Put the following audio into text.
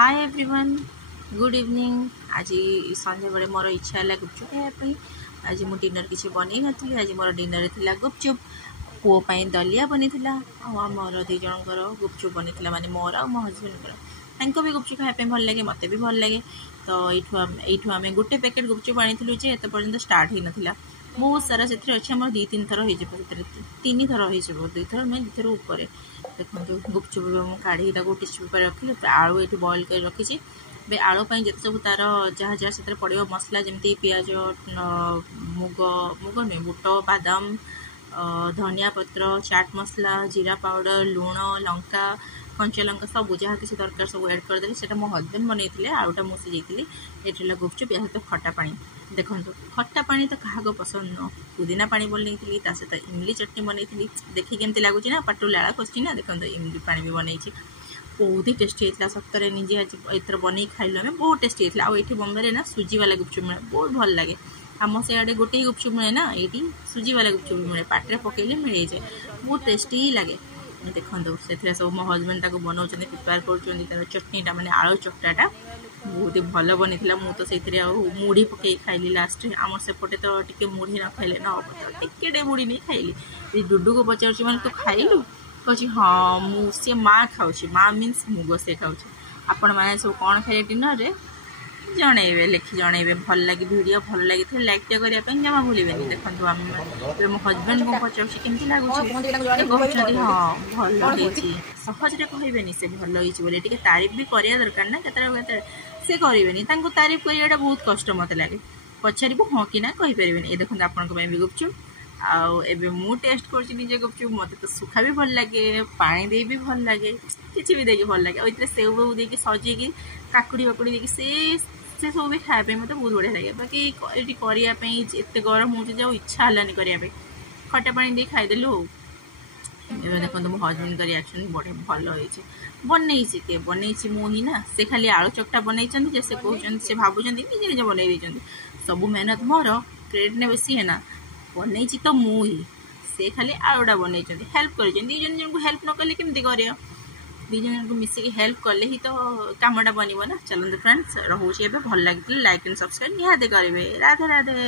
Hi everyone good evening. आज संध्या बेले मोर इच्छा है गुपचुप खायापी। आज मु डिनर किसी बन नी। आज मोर डिनर थी गुपचुप। पुओं दलिया बनी मोर दी जनकर गुपचुप बनी माने मोर आ मो हजबैंड भी गुपचुप खायापी भल लगे, मत भी भल लगे। तो यू आम गोटे पैकेट गुपचुप आनी जे एत पर्यटन स्टार्ट हो नाला। बहुत सारा से अच्छे आम दी तीन थर तीन थर हो दुई थर नुहे दुई थर उपर। देखो गुपचुप काढ़ी टिश्यू पेपर रखी आलू ये बॉइल कर रखी। आलू जिते सब तार जहाँ जहाँ से पड़ो मसला जमी पिज मुग मुग नुहे बुट बादाम धनिया पत्र चाट मसला जीरा पाउडर लुण लंका कंचा लंका सब जहाँ किसी दरकार सब ऐड करदेली। से मो हजबैंड बनई आलूटा मुझे ये गुपचुप या सहित खट्टा पानी। देखो खट्टा पानी तो क्या पसंद न। पुदीना पानी बनई सहित इमली चटनी बनई देखी केमती लगुच ना पाटू लाड़ा खोसी ना। देखो इमली पानी भी बनई बहुत ही टेस्टी होता सप्ताह निजे आज इतर बन खाइलु आम बहुत टेस्टी होता। आउ ये बम्बे ना सुजी वाला गुपचुप मिले बहुत भल लगे। आम से आड़े गोटे गुपचुप मिले ना, ये सुजी वाला गुपचुप मिले पाटे पकड़े मिल जाए बहुत टेस्टी लगे। देखो से सब मो हजबैंड बनाऊँ प्रिपेयर कर चटनीटा मैंने आलू चकटाटा बहुत ही भल बनी। मु तो से मुढ़ी पकई खाइली लास्ट। आम सेपटे तो टे मुढ़ी न खाइले न हम तो टे मुढ़ी नहीं खाइली। डुडू को पचार मैंने तो खाइलु कहे हाँ मुझे माँ खाऊँ माँ मीन्स मुग से खाऊँ। आपण मैंने सब कौन खाइले डिनर रे जनइबे लिखि जनइबे। भल लगे वीडियो भल लगी लाइक करने जमा भूलें। देखो आम मो हजबैंड को पचार केमती लगुच हाँ भल सहजरे कहबेनि से भल होती तारीफ भी करा दरकार ना। केत से करेनि तारीफ करवाटा बहुत कष्ट मत लगे। पचार हाँ कि ना कहीपर। ये देखो आपण भी गुपचुप आबे मु टेस्ट कर गुपचुप। मत तो सुखा भी भल लगे पानी दे भी भल लगे किसी भी देगी भल लगे। और सेव बेव देकी सजेकी काकुड़ी वाकुड़ी देकी से सब भी खायापी मत बहुत बढ़िया लगे। बाकी ये करने एत गरम हो जाओ इच्छा है करने खटा पानी दे खाईदेलु। देखो मो हजबैंड का रिएक्शन बढ़िया भल होती बनई किए बनई मु ही ना। से खाली आलू चकटा बनई से कहते से भावुं निजे निजे बनई सब मेहनत मोर क्रेडिट ने बेसी है ना। बनई तो मु ही से खाली आलूटा बनई हेल्प कर दी जन को हेल्प न कले केमती कर दी जन को मिसिकी हेल्प कले ही तो कामटा बनना। चलते फ्रेंड्स रोचे भल लगे लाइक एंड सब्सक्राइब निहाती करेंगे। राधे राधे।